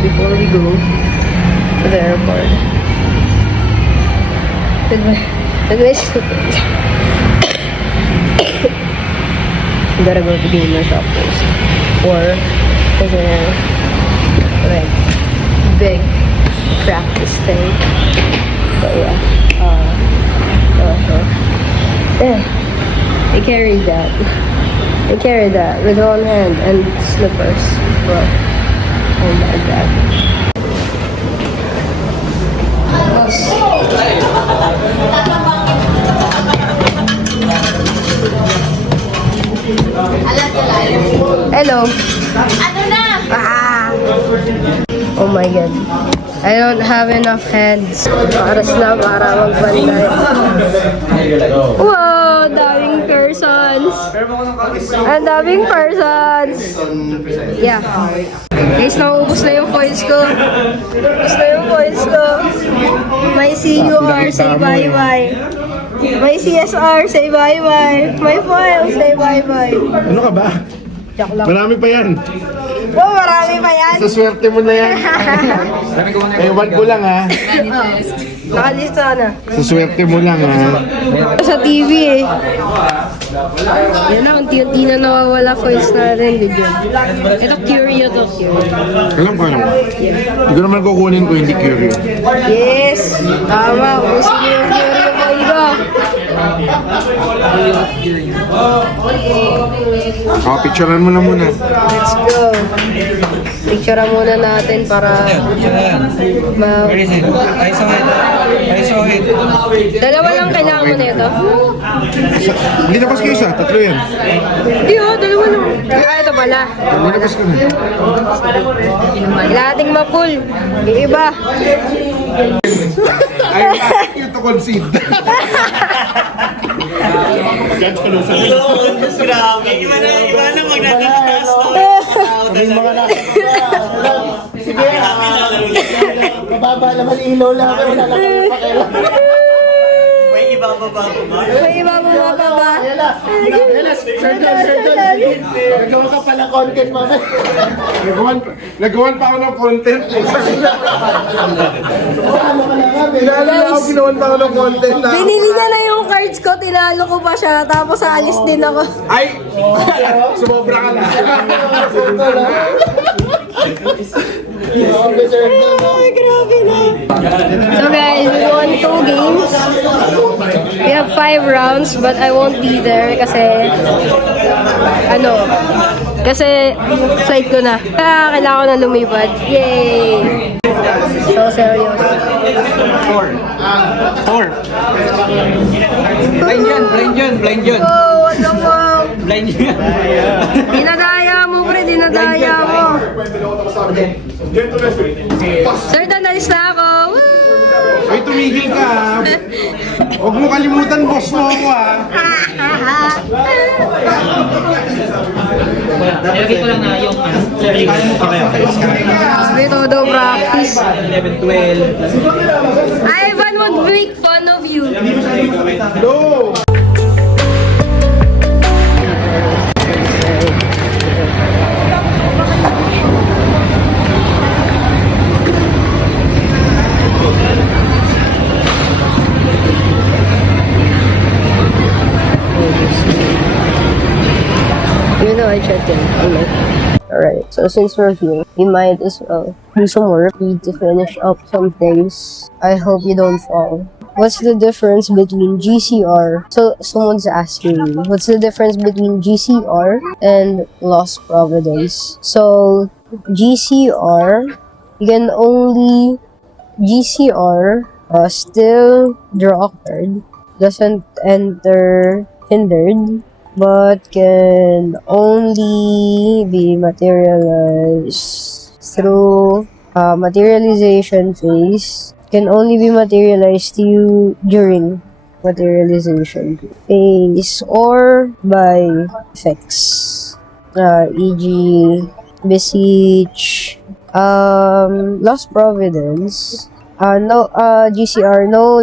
before we go to the airport. With my stupid. We gotta go to gamer shop first. Or, is there like big practice thing? But yeah, yeah, I carried that. I carried that with one hand and slippers. Well, oh my god. Hello. Ano na? Oh my god. I don't have enough hands. Oras na para magbantay. Wow, daming persons. Ang daming persons. Yeah. Guys, nauubos na yung points ko. Ubus na yung points ko. May CUR, say bye-bye. May CSR, say bye-bye. May file, say bye-bye. Ano ka ba? Joke lang. Marami pa yan. Oh, marami pa yan. Sa swerte mo na yan. Ewan ko lang ha. Nakalista na. Sa swerte mo lang ha. Sa TV eh. Yan na, unti-unti na nawawala voice na rin. Ito, Curio to. Alam ko. Hindi ko naman kukunin ko hindi curious. Yes! Tama, usin mo yung Curio ko ito. Picturean mo na muna. Let's go. Picture muna natin para Where is it? I saw it. Dalawa lang kailangan mo nito. Hindi na pas kayo isa, tatlo yan. Hindi oh, dalawa lang. Ito pala. Hindi na pas ka na. Kailangan ating ma-pull. Yung iba. I ask you to concede. Grabe. Iba na magnatataas to. May mga na. Sige, mababa naman ilaw lang. Wala lang kami pakialam. May ibababa pa ba? May iba mo pa ba? Sir John. Nagawa ka pala content mamaya. Nagawan pa ako ng content. Pinalo na ako, ginawan pa ako ng content na. Binili niya na yung cards ko, tinalo ko pa siya, tapos aalis din ako. Ay! Sumobra ka na. Ay, grabe na. So guys, we won 2 games. We have 5 rounds, but I won't be there kasi, kasi flight ko na. Kailangan ko na lumipad. Yay! So seryoso. 4. Blind yun. Oh, what the fuck? Blind yun. Dinadaya mo, pre, dinadaya mo. Sir, danalis na ako. Woo! Ay, tumigil ka ha. Huwag mo kalimutan, boss mo ako ha. Nilagay ko lang na yung Sabi todo practice. 11, 12. Ivan would make fun of you. No! Even though I checked in, I'm like, alright, so since we're here, we might as well do some work. We need to finish up some things. I hope you don't fall. What's the difference between GCR? So someone's asking me, what's the difference between GCR and Lost Providence? So GCR, you can only GCR still draw a card, doesn't enter hindered, but can only be materialized through materialization phase. Can only be materialized to you during materialization phase or by effects, e.g. Beseech, Lost Providence, no GCR, no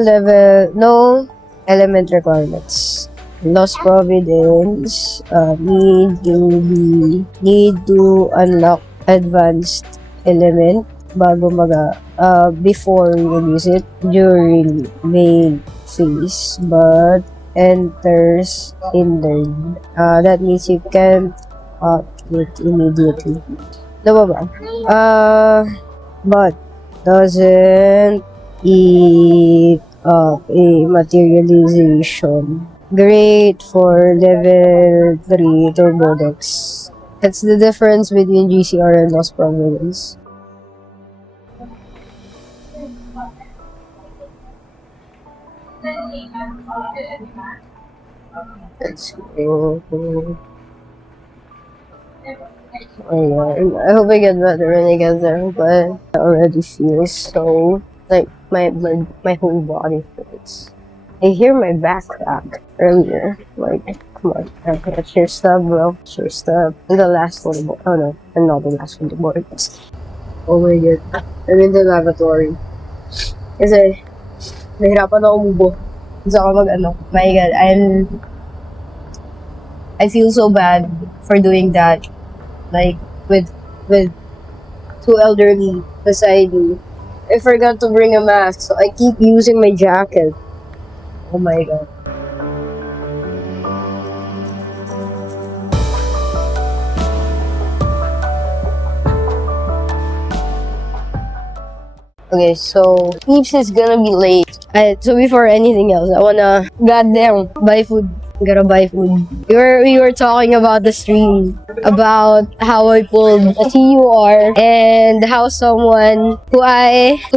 element requirements. Lost Providence need to unlock advanced element, bago before you release it during main phase, but enters hindered. That means you can't it immediately. Diba ba? But doesn't eat up a materialization. Great for level 3 turbo decks. That's the difference between GCR and Lost Providence. Let's go. Ayan. I hope I get better when I get there, but I already feel so like my whole body hurts. I hear my back crack earlier. Like, come on, okay, cheer stop, bro. Cheer stop. And the last one, oh no, I'm not the last one to board. Oh my god, I'm in the lavatory. Kasi, nahirapan ako umubo. Gusto ako my god, I feel so bad for doing that. Like, with two elderly beside me. I forgot to bring a mask, so I keep using my jacket. Oh my god. Okay, so Peeps is gonna be late. So before anything else, I wanna goddamn buy food. Gotta buy food. We were talking about the stream, about how I pulled a TUR and how someone who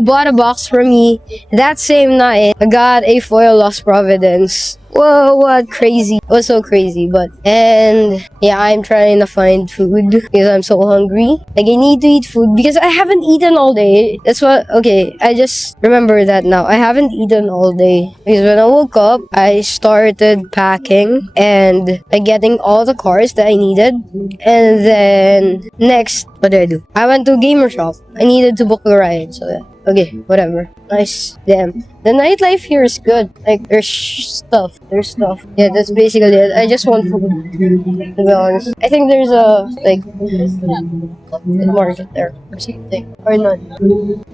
bought a box from me that same night got a foil Lost Providence. Whoa, what crazy. It was so crazy, and yeah, I'm trying to find food because I'm so hungry. Like, I need to eat food because I haven't eaten all day. Okay, I just remember that now. I haven't eaten all day because when I woke up, I started packing and getting all the cards that I needed. And then next, what did I do? I went to Gamer Shop. I needed to book a ride, so yeah. Okay, whatever. Nice. Damn. The nightlife here is good. Like, there's stuff. Yeah, that's basically it. I just want food, to be honest. I think there's a, like, market there or something. Or not.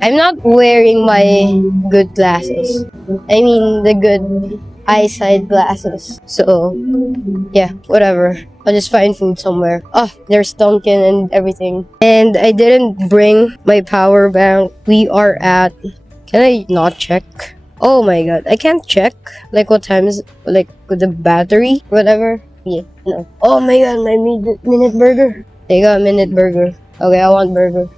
I'm not wearing my good glasses. I mean, the good eyesight glasses. So, yeah, whatever. I'll just find food somewhere. Oh, there's Dunkin' and everything. And I didn't bring my power bank. We are at... Can I not check? Oh my god, I can't check. Like, what time is... Like, with the battery? Whatever. Yeah, no. Oh my god, my minute burger. They got minute burger. Okay, I want burger.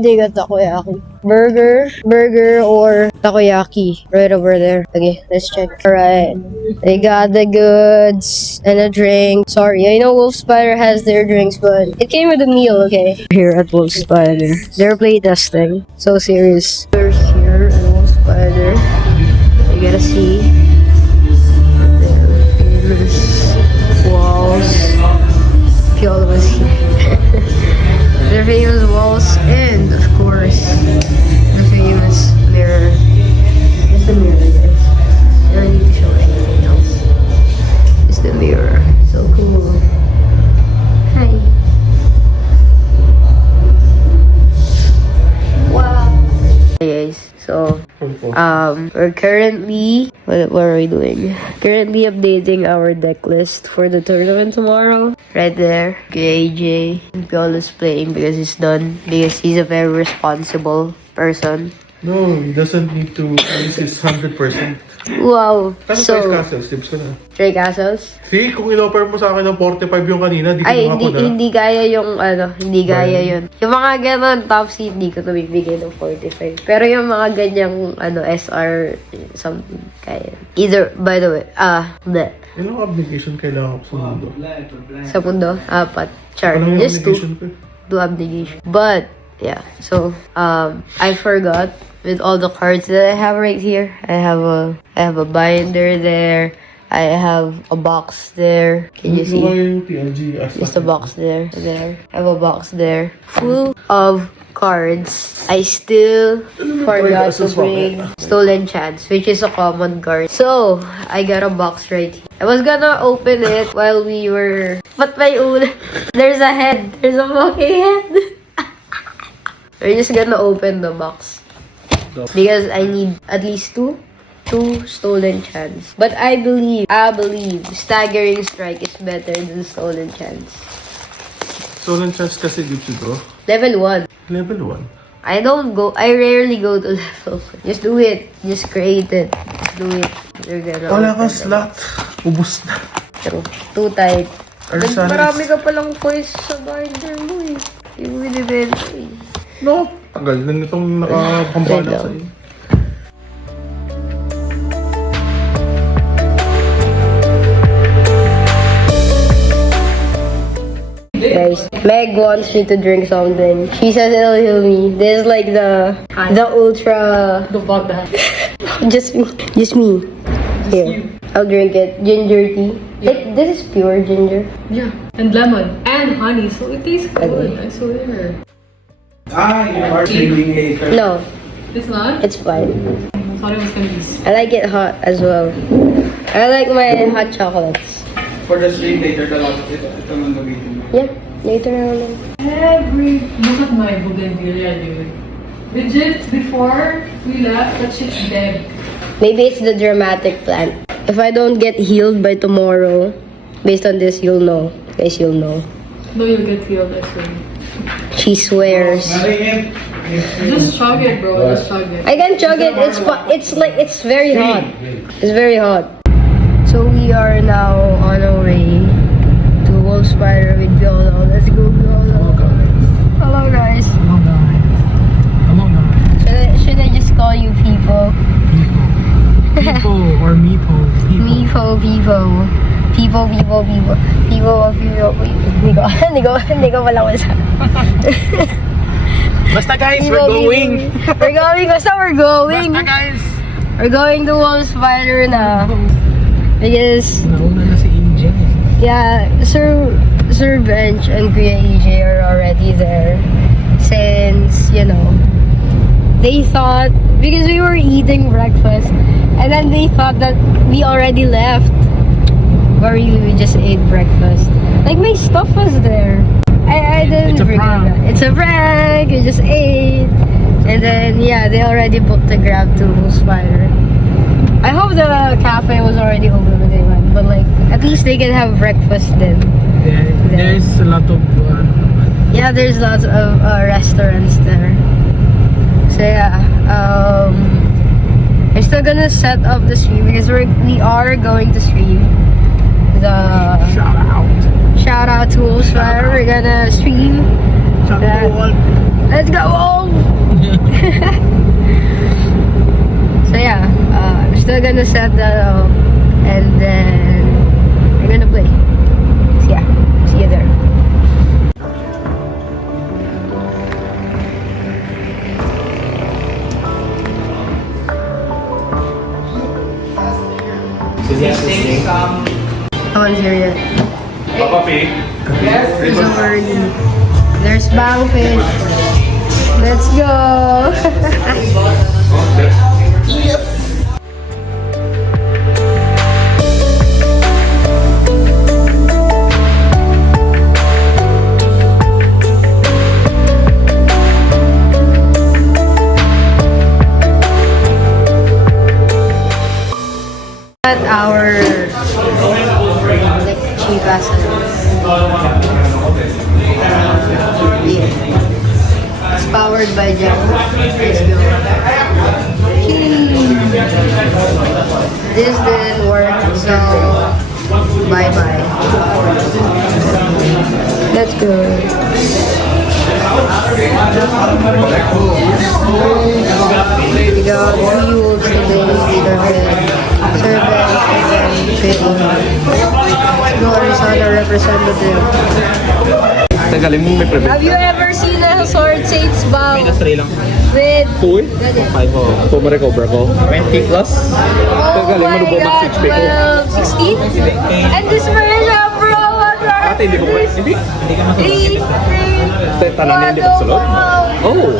They got takoyaki. Burger or takoyaki. Right over there. Okay, let's check. Alright. They got the goods and a drink. Sorry, I know Wolf Spider has their drinks, but it came with a meal, okay? Here at Wolf Spider. They're playtesting. So serious. We're here at Wolf Spider. You gotta see their famous walls. Okay, all of us here. Their famous walls and, of course, the famous mirror. It's the mirror, guys. I don't need to show anything else. It's the mirror. So cool. Hi. Wow. Hey guys, so we're currently what are we doing? Currently updating our deck list for the tournament tomorrow. Right there. AJ Piolo is playing because he's done. Because he's a very responsible person. No, he doesn't need to use his 100%. Wow. Kano So, price castles? Tips ko na. Trey Castles? See, kung in-offer mo sa akin ng 45 yung kanina, di ko Ay, makakuha. hindi kaya yung hindi kaya yun. Yung mga ganon, top seed, hindi ko tumibigay ng 45. Pero yung mga ganyang, SR, something, kaya. Either, by the way, bleh. Ilang abnegation kailangan ko sa mundo? Sa mundo, 4. Char, Ano yung just 2. abnegation ko? 2 abnegation. But, yeah, so, I forgot with all the cards that I have right here. I have a binder there. I have a box there. Can you see? Just a box there. I have a box there. Full of cards. I still forgot to bring Stolen Chance, which is a common card. So, I got a box right here. I was gonna open it while we were... But my there's a head. There's a fucking head. We're just gonna open the box. Because I need at least two stolen chance. But I believe staggering strike is better than stolen chance. Stolen chance kasi dito. Level 1. Level 1. I rarely go to level 1. Just do it. Just create it. Just do it. You're gonna Wala open kang slot. Ubus na. True. Too tight. Arsanis. Marami ka palang points sa binder mo eh. Hindi mo binibenta eh. No. Tagal na nitong nakapambala Wait sa lang. iyo. Guys, Meg wants me to drink something. She says it'll heal me. This is like the ultra. Just me. Here, I'll drink it. Ginger tea. Like this is pure ginger. Yeah, and lemon and honey, so it tastes good. I swear. You are drinking later. No, It's not. it's fine. I thought it was gonna be. I like it hot as well. I like my hot chocolates. For the stream later, ito man gamitin mo. Yeah, later na lang. Look at my bougainvillea, dude. Legit, before we left, that shit's dead. Maybe it's the dramatic plant. If I don't get healed by tomorrow, based on this, you'll know. Guys, you'll know. No, you'll get healed, I swear. She swears. Just chug it, bro. Just chug it. I can chug it. It's very hot. It's very hot. So we are now on our way to Wolf Spider with Biolo. Let's go, Biolo. Hello, guys. Should I just call you people? People or Meepo. Meepo, people. People. Hindi ko pala wala. Basta guys, we're going. We're going. Basta we're going. Basta guys. We're going to Wolf Spider na. Because, Nauna na si Angel. yeah, Sir Bench and Kuya EJ are already there. Since, they thought, because we were eating breakfast, and then they thought that we already left. But really, we just ate breakfast. Like, my stuff was there. I didn't bring it back. It's a prank. We just ate. And then, yeah, they already booked a Grab to Spider. I hope the cafe was already open when they went. But, like, at least they can have breakfast then. There's a lot of Yeah, there's lots of restaurants there. So yeah, I'm still gonna set up the stream because we are going to stream the shout out to Wolfsfire. We're gonna stream. Let's go Wolf! So yeah, I'm still gonna set that up and then we're gonna play. So yeah, see you there. No one's here yet. Papa Pig. There's already. There's Bangfish. Let's go! At our cheap ass. Yeah. It's powered by Jam. Let's go. This didn't work, so bye-bye. Let's go. We got fuels today. We got servant and then Pity. No Arizona representative. Tagalin mo may prevent. Have you ever seen a sword Saints bow Minus 3 lang. with Uy? 5 ho. Ito ma-recover ko. 20 plus? oh my god, 12, 16? And this version, bro, what are Ate, hindi ko pa. Hindi. Three, Tanong na hindi ko sulod. Oh.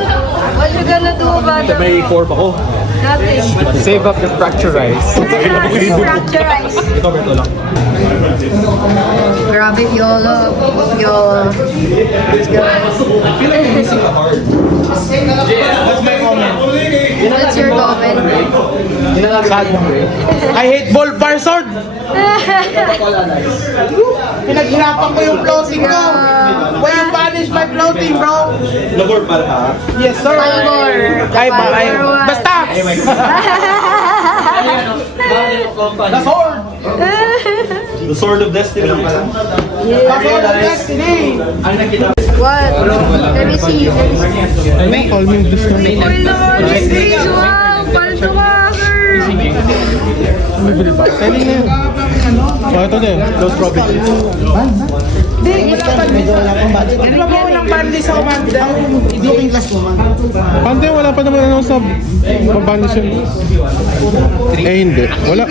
What you gonna do about May the... 4 pa ko. Nothing. Save up the fracture rice. Fracture ice. Grabe, YOLO. YOLO. Let's go. What's my comment? What's your comment? I hate ball bar sword! Pinaghirapan ko yung floating ko! Why you punish my floating, bro? Labor pala. Yes, sir! Palabor. Ay, ba? Ay, basta! The sword! The Sword of Destiny pala. The sword of destiny! What? Let me see. Let me see. Call me this one. Uy, naman, please. Wow, paano tumaker? Pwede na yun. Oh, ito din. Close property. Di ba ba walang bandi sa Commander? Looking glass mo, man. Pante, wala pa naman ano sa pabandis yun. Eh, hindi. Wala.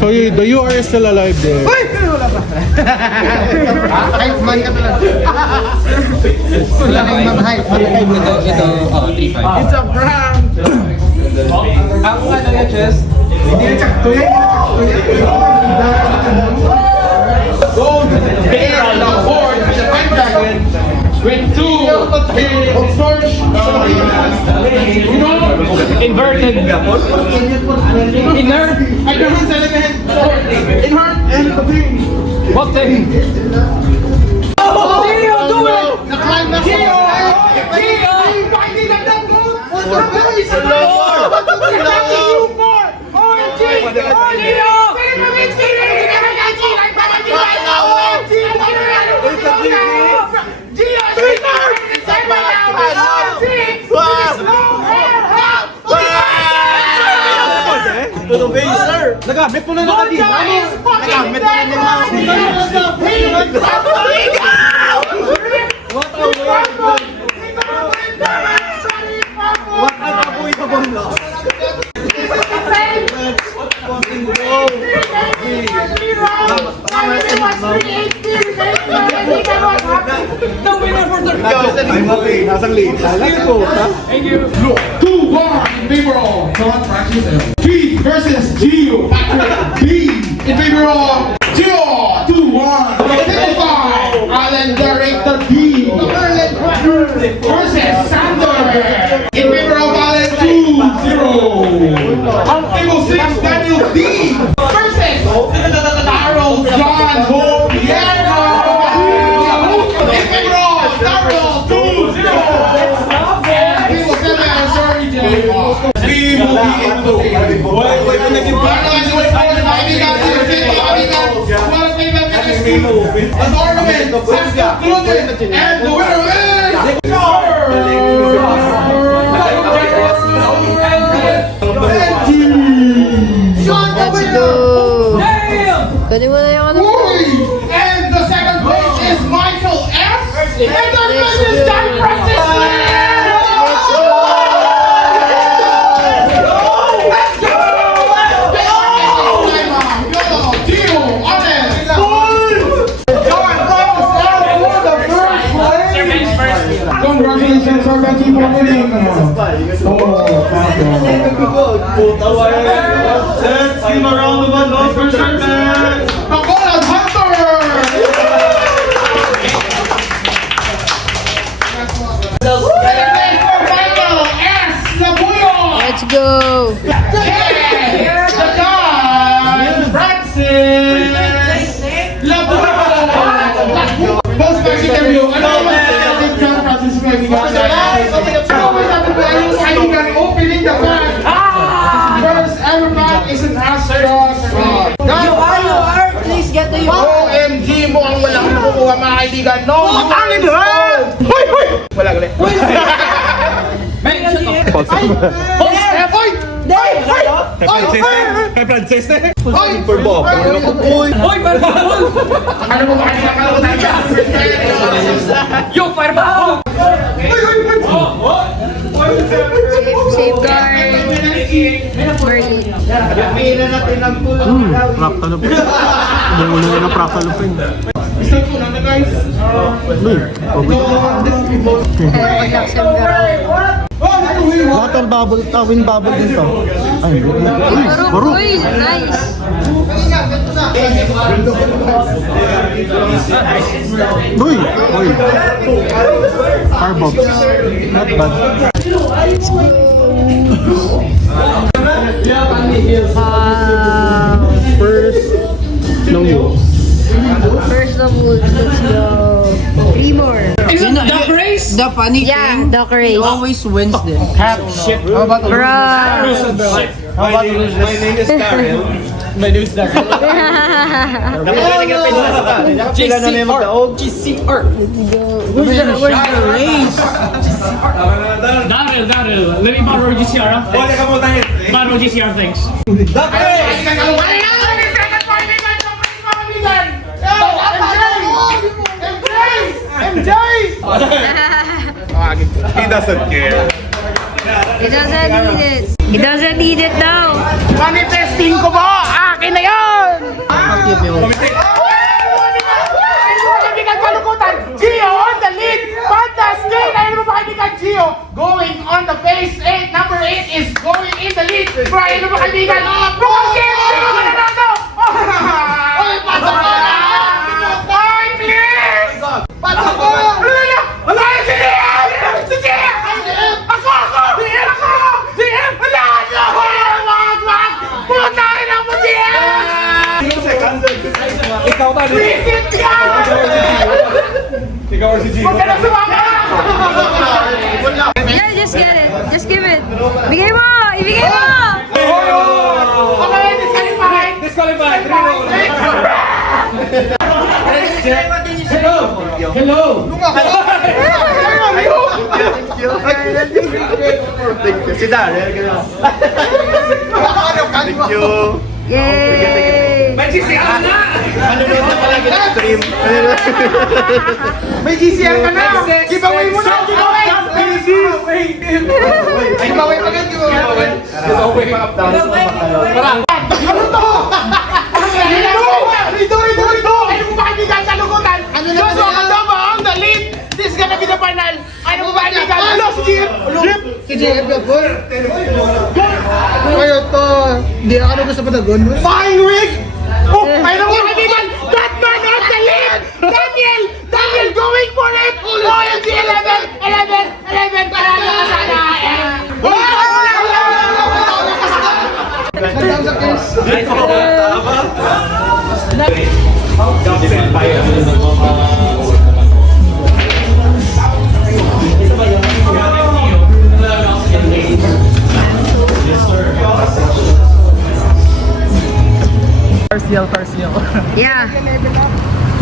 So, the UR is still alive there. Uy! Wala pa. Kahit man ka pala. Wala kang mamahal. Ito, 3-5. It's a prank! Ako nga lang yung chest. Hindi na check. Tuya. Gold! Bear the Horde with the White Dragon with 2 Forge inverted inert I don't know talaga inert and what the oh Gio do it na-climb na Gio Gio fighting the gold what the guys OMG Gio Ito Vaser! Nagamit mo na nakadi. Nagamit mo na What a way! What an unavoidable loss! I'm happy. Nasang lead. Let's go. Thank you. 2-1 in favor of P versus Gio. B in favor of Gio. 2-1. Simplify. Alan Derek the D. Versus Sander. In favor of Alan 2-0. Ang table 6 Daniel D. Versus Darrell John Hobiero. In favor of Darrell 2-0. Table 7 I'm sorry Jay. We will be able to Wait, naging the tournament has concluded and the winner is Let's go. Pwede mo na yung ano. and the second place is Michael S. And the third place is John Francis. Let's go! Gio, honest. Congratulations for the team for winning. Let's give a round of applause for Sharkman! Makola Hunter! Michael S. Labuyo! Let's go. Yeah! The guy, Francis Labuyo! Post match interview. Ano naman si John Francis kaibigan? Opening the match. First ever match is an Astros. Please get the OMG mo ang walang kukuha mga kaibigan. No! Tangin na! Hoy! Hoy! Wala gali. Hoy! Hoy! Francis na Hoy! For Bob. Hoy! Ano mo ba kanina kalautan? Yo, fireball! Safeguard. Birdie. Fractal pa. Umuulo na ng fractal pa yun. Gusto ko na guys. Relax ang garo. Oh, water bubble, wind bubble dito. Ay, baro. Uy, nice. Uy, uy. Carbobs. Not bad. First, no wolves. First of all, let's go. 3 more. Isn't Duck Race? The funny Yeah, thing, Duck Race. always wins this. Shit. How about Bruh. How about lose this? My name is Daryl. My name is Daryl. GCR. Where's the race? Daryl, let me borrow GCR. Borrow GCR, thanks. He doesn't care. He doesn't need it. He doesn't need it now. Manifesting ko ba? Akin na yan! Kaibigan kalukutan, Gio on the lead! Fantastic! Ayun mo ba kaibigan Gio? Going on the base 8, number 8 is going in the lead. Brian mo ba kaibigan? Bukasin! Sino ka nanalo? Oy, patok ko na! Oy, please! Patok ko! Wala! Si Gian! Si Gian! Ako! Si Gian! Wala! Wag! Putahin ako si Gian! Ikaw ba? Visit ka! Ikaw or si Gio? Huwag ka na sumama! Yeah, just get it. Just give it. Bigay mo! Ibigay mo! Okay, disqualified! Disqualified! Si Daryl, gano'n. Thank you. Yay! May GCR na! Manunod na pala ng stream. May GCR ka na! Giveaway mo na! Giveaway! Giveaway pa gan! Giveaway! Ano to? Ito! Ano mo ba kaibigan kalukutan? Joshua Caldoba on the lead! This is gonna be the final! Ano mo ba kaibigan? Ano si Jeep? Si JF Gabor. Ngayon to, hindi ako gusto pa dagon. Fine wig! Oh, ano mo ba kaibigan? Batman on the lead! Daniel going for it! Oh, yung si 11! Paralo ka sana! Parcial. Yeah.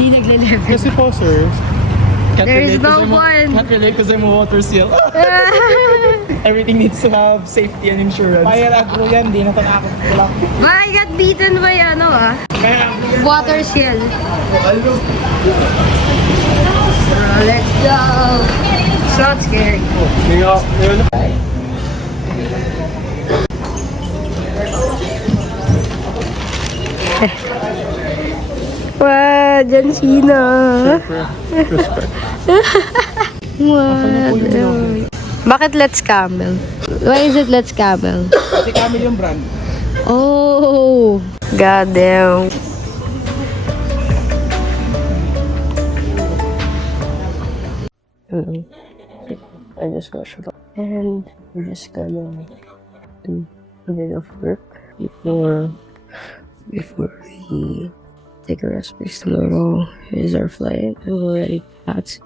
Di nagle-level. Kasi po, sir. There is no one. Can't relate because I'm a water seal. Everything needs to have safety and insurance. Bayar agro yan, di na takot ko lang. Ba, I got beaten by water seal. Let's go. It's not scary. Wow, John Cena. What? Bakit Let's Camel? Why is it Let's Camel? Si Camel yung brand. Oh, god damn. I just got shut up. And we're just gonna do a bit of work before we take a rest, because tomorrow is our flight and we're already packed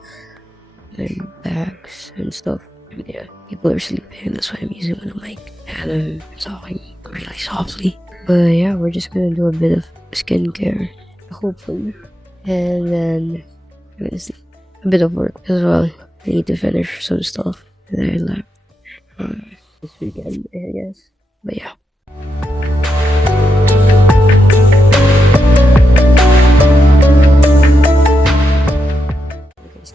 and bags and stuff. And yeah, people are sleeping, that's why I'm using my mic and I'm talking really softly. But yeah, we're just gonna do a bit of skincare, hopefully, and then a bit of work as well. I need to finish some stuff that I left this weekend, I guess. But yeah.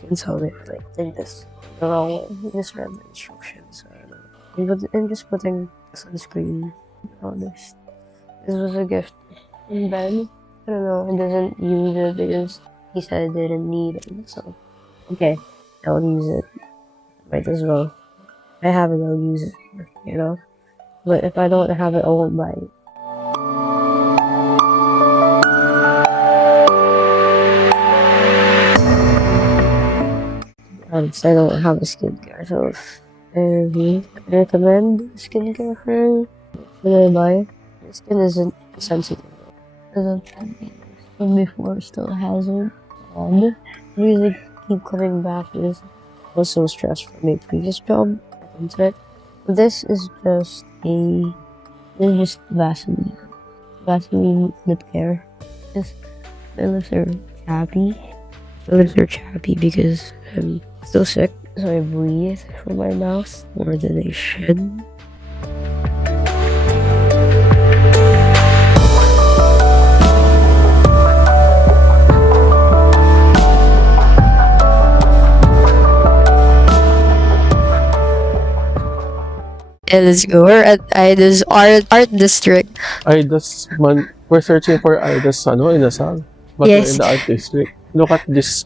Can tell me like did this the wrong way. Just read the instructions. I don't know. I'm just putting sunscreen on this. This was a gift from Ben. I don't know. He doesn't use it because he said I didn't need it. So okay, I'll use it. Might as well. I have it, I'll use it, you know? But if I don't have it, I won't buy it. I don't have a skincare, so if I recommend skincare for when I buy it. My skin isn't sensitive. Doesn't from before still hasn't. And really keep coming back is also stressed from my previous job. This is just Vaseline. Vaseline lip care. Just my lips are chappy. My lips are chappy because I'm still sick, so I breathe from my mouth more than I should. And let's go. We're at Ida's art district. Ida's man, we're searching for Ida's inasal. But we're Yes. in the art district. Look at this.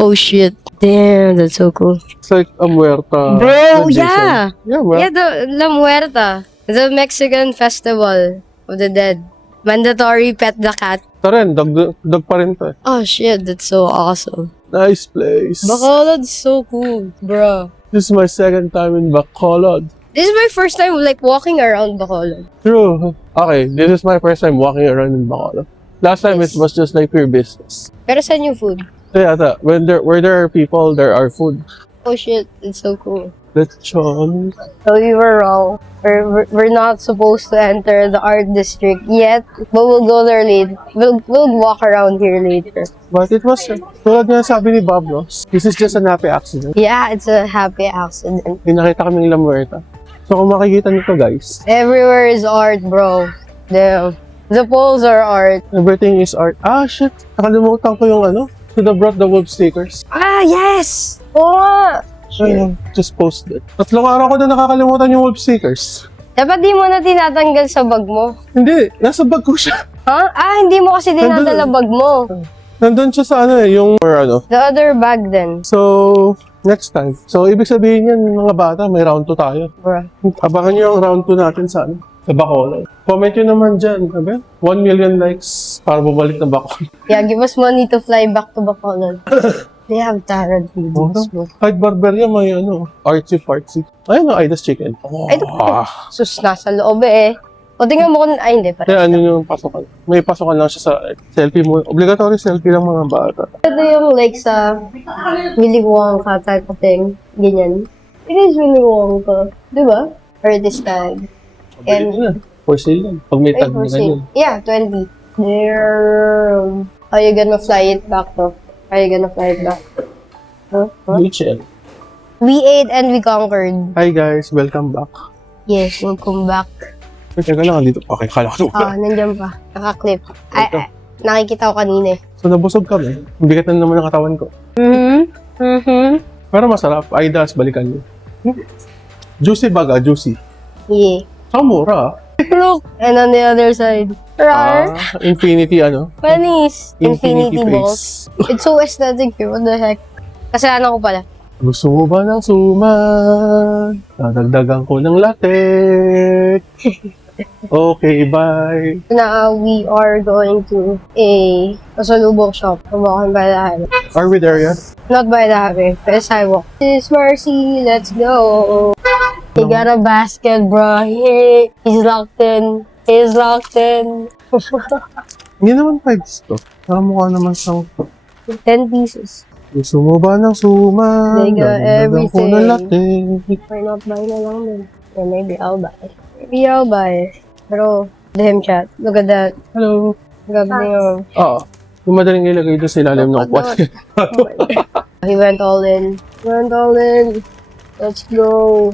Oh shit! Damn, that's so cool. It's like a muerta. Bro, tradition. yeah. Yeah, well, Yeah, the La Muerta, the Mexican festival of the dead. Mandatory pet the cat. ito rin, dog pa rin to. Oh shit, that's so awesome. Nice place. Bacolod's so cool, bro. This is my second time in Bacolod. This is my first time like walking around Bacolod. True. Okay, this is my first time walking around in Bacolod. Last time it was just like pure business. Pero saan yung food? So yeah, where there are people, there are food. Oh shit, it's so cool. Lechon. So we were wrong. We're not supposed to enter the art district yet, but we'll go there later. We'll walk around here later. But it was, tulad nga sabi ni Bob Ross, this is just an happy accident. Yeah, it's a happy accident. May nakita kaming La Muerta. So kung makikita nito guys, Everywhere is art, bro. Damn. The poles are art. everything is art. Ah, shit. Nakalimutan ko yung should have brought the wolf stickers. Ah, yes! Oo nga! Ayun, just posted. Tatlong araw ko na nakakalimutan yung wolf stickers. Dapat di mo na tinatanggal sa bag mo. Hindi, nasa bag ko siya. Ha? Ah, hindi mo kasi dinadala bag mo. Nandun siya sa yung The other bag then. So, next time. So, ibig sabihin yan, mga bata, may round 2 tayo. Bruh. Abangan nyo ang round 2 natin sa sa Bacolod. Comment nyo naman dyan, sabi? 1 million likes para bumalik na Bacolod. Yeah, give us money to fly back to Bacolod. They have tarot videos. bro. Kahit Barberia may artsy-fartsy. Ayun ang Ida's Chicken. Oh. Ay, sus, nasa loob eh. O, tingnan mo kung, ay hindi, Kaya yung pasokan. May pasokan lang siya sa selfie mo. Obligatory selfie lang mga bata. Ito yung like sa Willy Wonka type of thing. Ganyan. It is Willy Wonka. Diba? Artist tag. And, For sale yan. Pag may ay, tag for na sale. ganyan. Yeah, 20. Damn. How you gonna fly it back though? How you gonna fly it back? Huh? HL. We ate and we conquered. Hi guys, welcome back. Yes, welcome back. Teka lang, dito. Okay, kala ko. Ah, nandiyan pa. Naka-clip. Ay, nakikita ko kanina eh. So, nabusog kami. Ang bigat na naman ng katawan ko. Pero masarap. Ida's, balikan niyo. Juicy baga, juicy. Yeah. Saka mura. Look! And on the other side. Rar! Infinity Panis! Infinity balls. Face. It's so aesthetic here. What the heck? Kasalanan ko pala. Gusto mo ba ng suman? Dadagdagan ko ng latte. Okay, bye. Now we are going to a pasalubong shop. Walking by the highway. Are we there yet? Not by the highway, but sidewalk. This Mercy, let's go. He got a basket, bro. He's locked in. He's locked in. Hindi naman 5 to. Parang mukha naman siyang 10 pieces. gusto mo ba ng suman? They got Dadagdagan ko ng everything. latte. Why not buy na lang din? Or maybe I'll buy. Maybe I'll buy. Pero, the him chat. Look at that. Hello. Gabi yung... Oo. Yung madaling ilagay doon sa ilalim ng upuan. He went all in. Went all in. Let's go.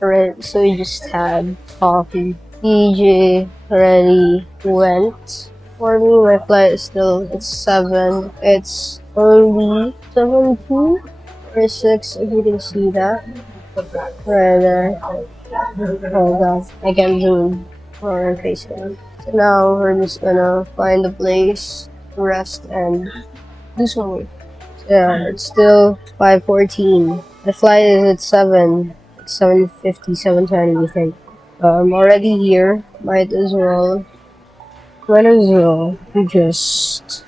Alright, so we just had coffee. DJ already went. For me, my flight is still, it's 7. It's early 17 or 6, if you can see that. Right there. Oh god, I can't zoom or face it. So now we're just gonna find a place to rest and do some work. Yeah, it's still 5:14. The flight is at 7. It's 7:50, 7:20, I think. I'm already here. Might as well just,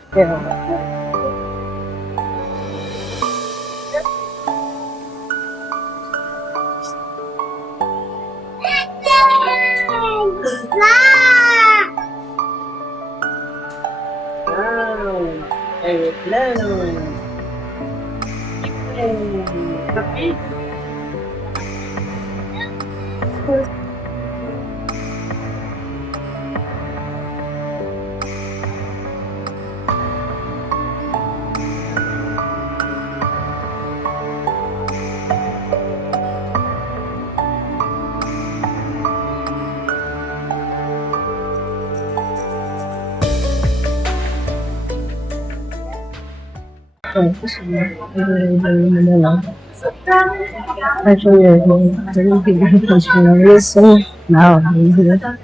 Actually, I don't think it's so now. I'm gonna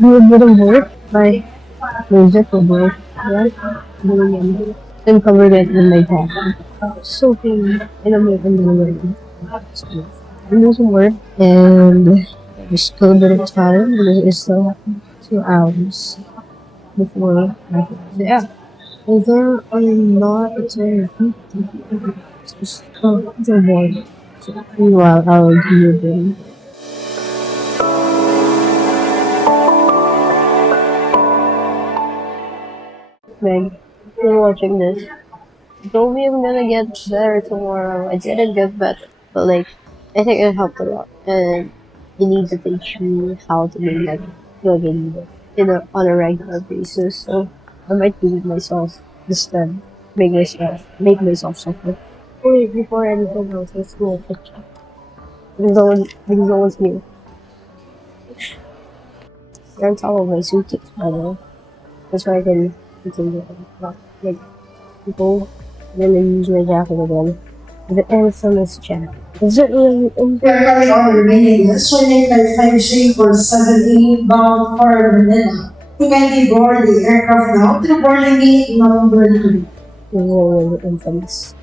do a bit of work by music or both. Yeah, then cover it with my top. Soaking in a minute and then do some work and just a little bit of time because it's still 2 hours before. Yeah. Although I'm not a terrible it's just it's a board. So meanwhile I'll do it then. Meg, you're watching this. Told me I'm gonna get better tomorrow. I didn't get better. But like I think it helped a lot. And you need to teach me how to make that feel good on a regular basis. So I might do it myself this time. Make myself suffer. Wait, before anything else, let's do a picture. Because no one's here. You're on top of my suitcase, by the way. That's why I can continue. Like, people, then they use my jacket again. The infamous jacket. Is it really Aircraft are remaining yesterday Flight 5C for 7A bound for Manila. You can board the aircraft now to boarding gate number 3. really infamous?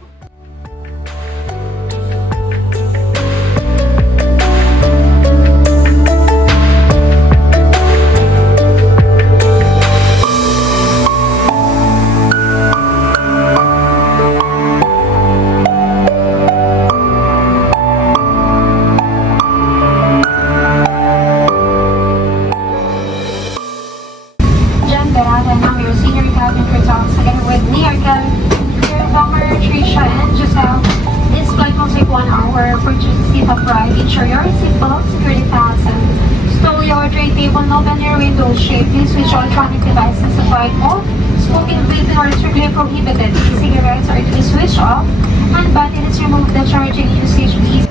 Ensure your seatbelt, security fasten. Stow your tray table, and open your window shade. Please switch electronic devices to flight mode. Smoking, vaping are strictly prohibited. Cigarettes are to be switched off. And button is removed. The charging usage is